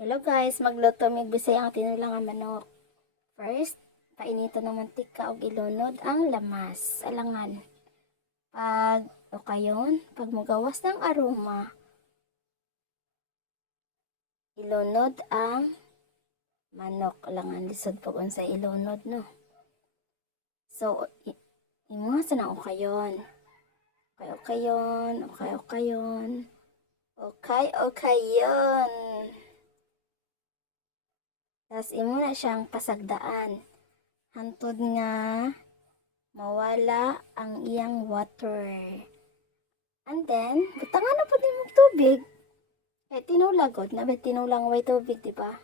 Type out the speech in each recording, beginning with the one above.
Hello guys, magluto mig bisay ang tinulang nga manok. First, painitan ng mantika og ilunod ang lamas. Alangan. Pag magawas ng aroma, ilunod ang manok. Alangan lisod pag unsa ilunod no. So, imuha sa nang ukayon. Okay. Tas imo na siyang pasagdaan. Hantod nga mawala ang iyang water. And then, butangan na po din mo tubig. Kaya tinulagod na, may tinulang way tubig, di ba?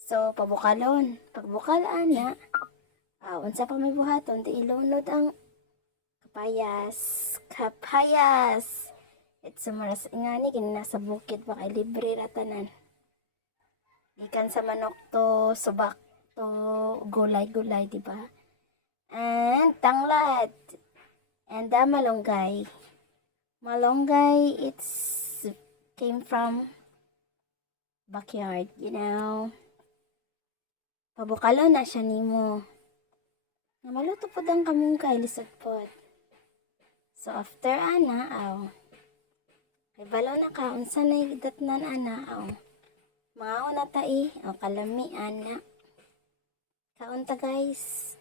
So, pabukalon. Pagbukalaan na, unsa pa may buhaton, di ilunod ang kapayas. It's sumaras nga ni, nasa bukid pa kay libre ratanan. Ikan sa manok to, subak to, gulay-gulay, di ba? And tanglad. And malunggay. Malunggay, it's came from backyard, you know. Pabukalo na siya nimo. Na maluto po ang kamungkay, lisod po. So, after ana, kay balaw na ka, unsa na idatnan ana, mga una tai, kalami ana. Kaunta guys.